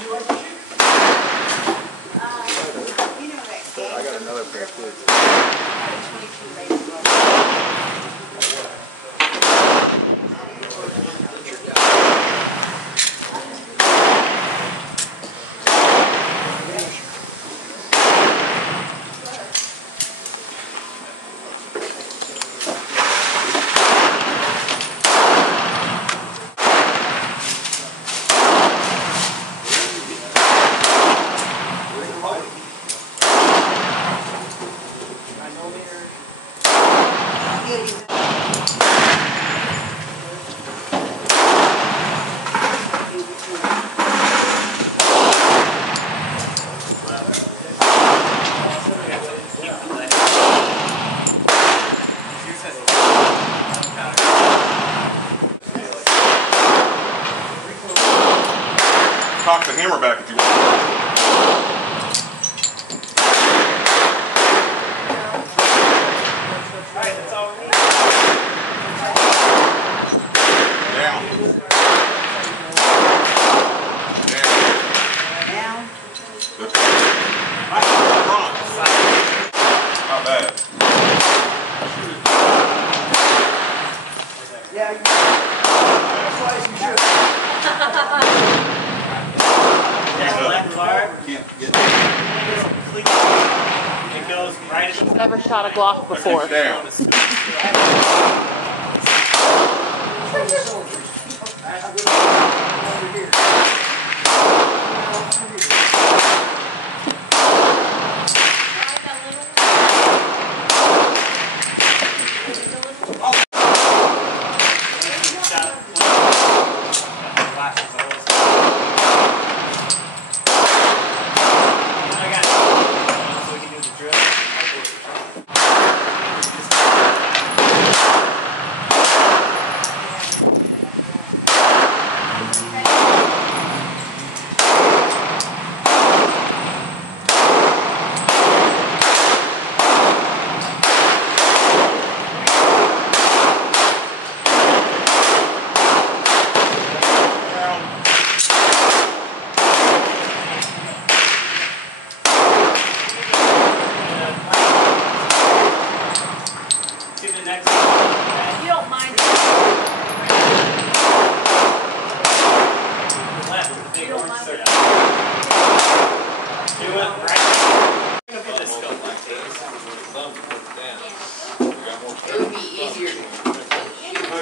I got another pair of kids. Cock the hammer back if you want. Down. Down. Good. Front. Not bad. Yeah, that's why you should. Left bar. Can't get It goes right at the Never shot a Glock before. down.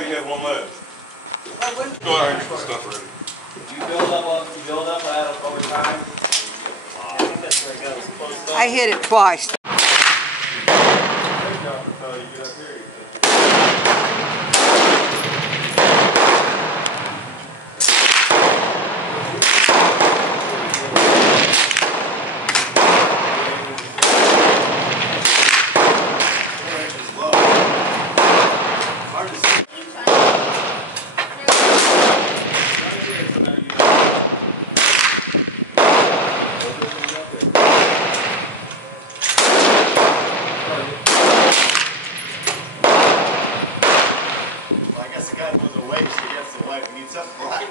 You have one left. Go out and get the stuff ready. You build up over time. I think that's where it goes. I hit it twice. I guess the guy was away, so he gets the light. We need something black.